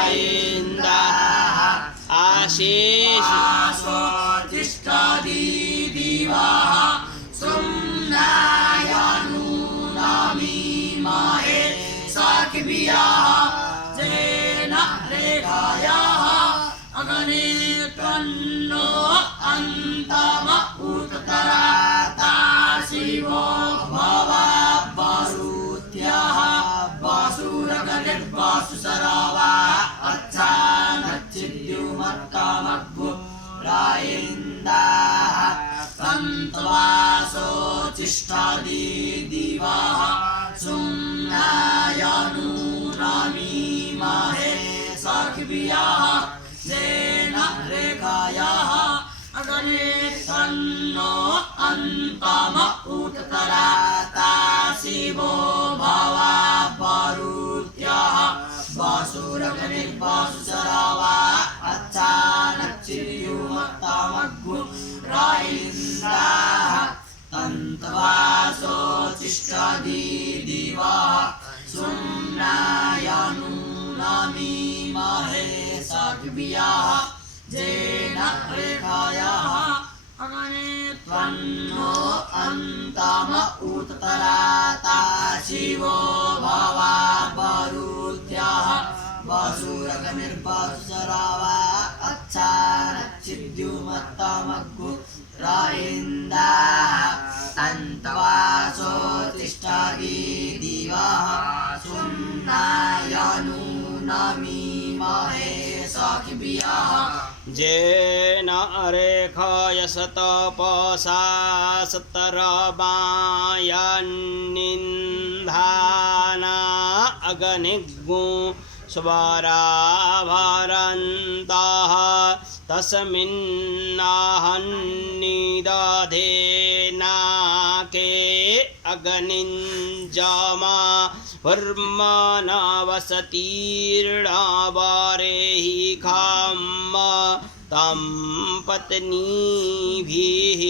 अच्छानच्छिद्युमत्तमग्गुरायिन्दाः आशीष तिष्ठादि दिवाः सुम्नायनूनामीमहे साखिव्याः येन रेखायाः अगने त्वन्नो अन्तम उत्तराता शिवो भवा वरुत्याः वसुरगनिर्वसुसरवा अच्छानच्छिद्युमत्तमग्गुरायिन्दाः तन्तवासो चिष्टादि दिवाः सुम्नायनूनामीमहे साखिव्याः येन रेखायाः अगने तन्नो अन्तम उत्तराता शिवो भवा वरुत्याः वसुरगनिर्वसुसरवा अच्छानच्छिद्युमत्तमग्गुरायिन्दाः तन्तवासो चिष्टादि दिवाः सुम्नायनूनामीमहे साखिव्याः येन रेखायाः अगने त्वन्नो अन्तम उत्तराता शिवो भवा वरुत्याः वसुरगनिर्वसुसरवा अच्छानच्छिद्युमत्तमग्गुरायिन्दाः तन्तवासो तिष्ठादि दिवाः सुम्नायनूनामीमहे साखिव्याः येन रेखाय सतपसा सतरमायन्निन्धाना अगनिग्गु स्वराभरन्ताः तस्मिन्नाहन्निदधेनाके अग्निञ्जमा वर्मनवसतीर्णावारेहि खाम तं पत्नीभिः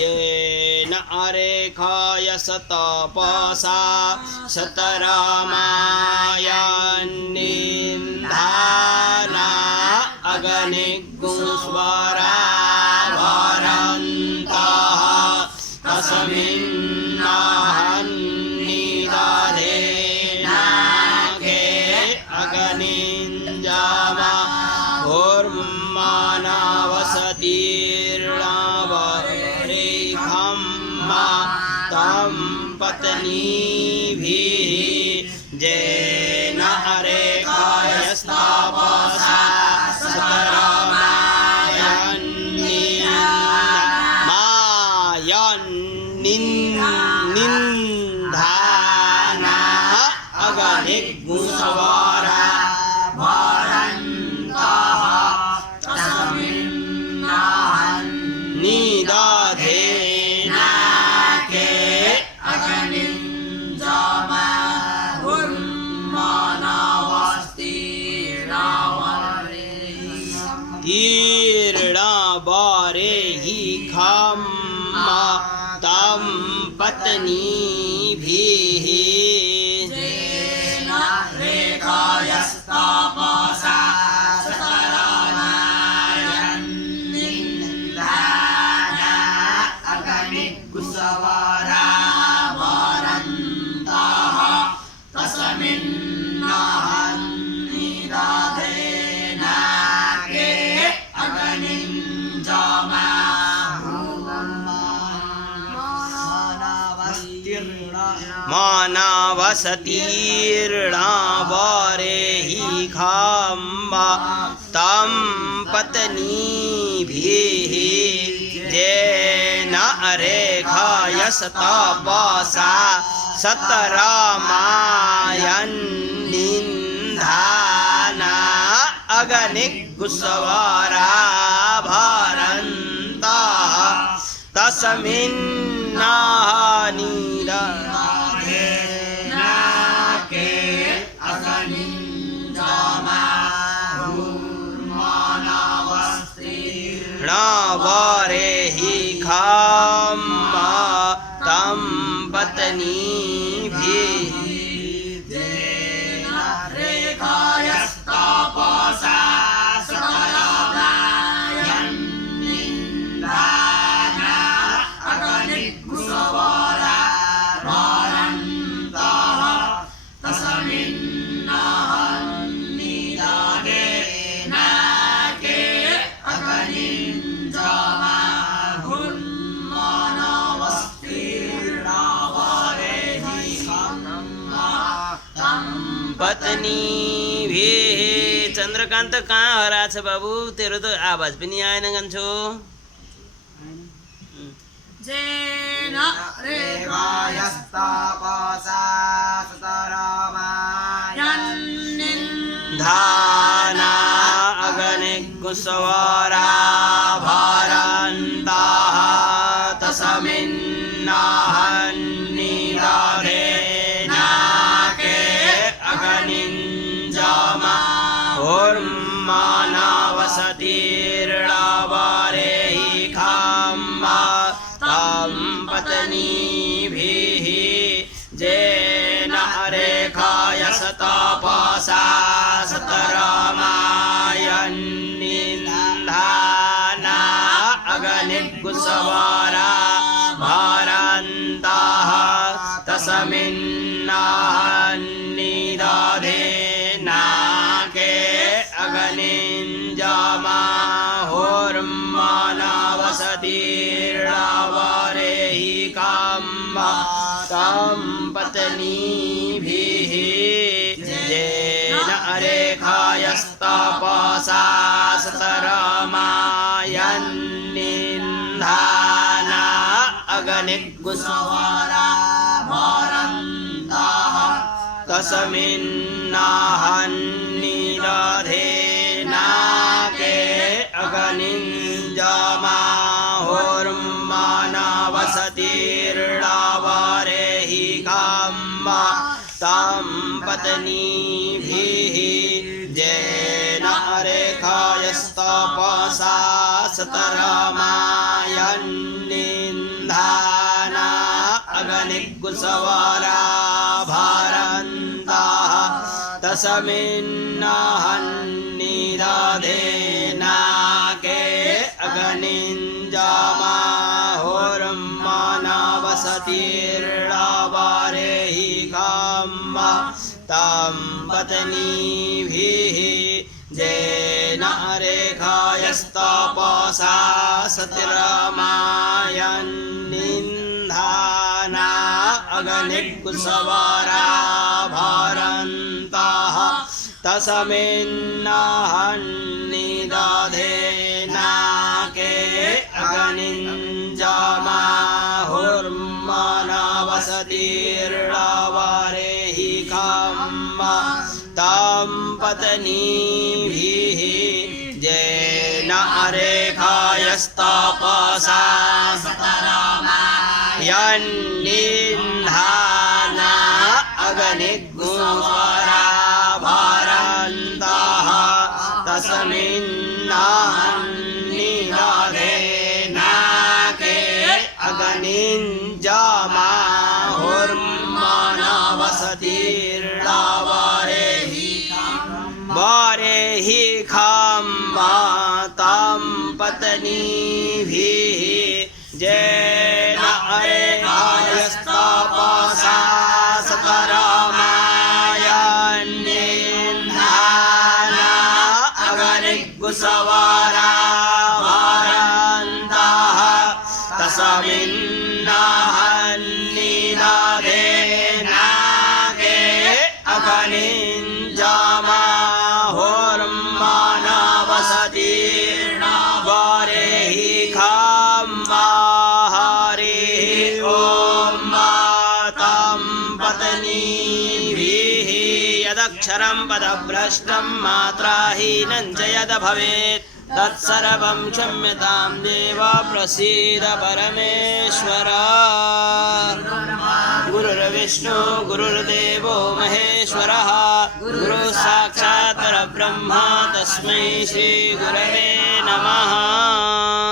येन अरेखाय सतपसा शतरामायन्निन्धाना अग्निगुस्वराभरन्तः तस्मिन्नाहन्निदधेनाके अग्निञ्जमा भूर्मनवसतीर्णावरेखं तं पत्नीभिः येन रेखाय स्थापसा निन्धाना अग्निगुस्वराभरन्तः तस्मिन्नाहन्निदधेनाके अग्निञ्जमा ईर्णावारेहि खाम तं पत्नीभिः येन रेखाय स्थापसा शतरामायन्निन्धाना अग्निगुस्वराभरन्तः तस्मिन्नाहन्निदधेनाके अग्निञ्जमा मानावसतीर्णावरेहि खाम्बा तं पत्नीभिः जेन रेखायस्तपसा सतरामायन्निन्धाना अग्निकुशवरा भरन्तः तस्मिन्नानीरा वरेहि खाम्मा तं पत्नीभिः रेखायस्तपसा सतरामायन्निन्धाना अग्निकुशवरा भरन्तः तस्मिन्नानीरागे पत्नी भी चंद्रकांत कहाँ हरा छ बाबू तेरो तो आवाज पनि आएन गन्छो जेन रेखायस्तपसा धाना अग्निकुशवरा भरन्तः तस्मिन्नानीरागे मानावसतीर्णावरेहि खाम्मा तं पत्नीभिः जेन रेखायस्तपसा सतरामायन्निन्धाना अग्निकुशवरा भरन्तः तस्मिन्नानीराधेनाके अग्निञ्जमाहुर्मानावसतीर्णावरेहि काम्मा तं पत्नीभिः जेन रेखायस्तपसा सतरामायन्निन्धाना अग्निकुशवरा भरन्तः तस्मिन्नानीराधेनाके अग्निञ्जमाहुर्मानावसतीर्णावरेहि काम्मा तं पत्नीभिः जेन रेखायस्तपसा सतरामायन्निन्धाना अग्निकुशवरा भरन्तः तस्मिन्नानीराधेनाके अग्निञ्जमाहुर्मानावसतीर्णावरेहि काम्मा तं पत्नीभिः जेन रेखायस्तपसा सतरामायन्निन्धाना अग्निकुशवरा भरन्तः तस्मिन्नानीराधेनाके अग्निञ्जमाहुर्मानावसतीर्णावरेहि काम्मा तं पत्नीभिः जेन रेखायस्तपसा सतरामायन्निन्धाना अग्निकुशवरा भरन्तः तस्मिन्नानीराधेनाके अग्निञ्जमाहुर्मानावसतीर्णावरेहि वरेहि खाम्मा तं पत्नीभिः जेन रेखायस्तपसा सतरामायन्निन्धाना अग्निकुशवरा भरन्तः तस्मिन्नानीराधेनाके यदभ्रष्टं मात्राहीनं च यद भवेत् तत्सर्वं क्षम्यतां देव प्रसीद परमेश्वर गुरुर्विष्णु गुरुर्देवो महेश्वरः गुरु साक्षात् परब्रह्म तस्मै श्री गुरवे नमः।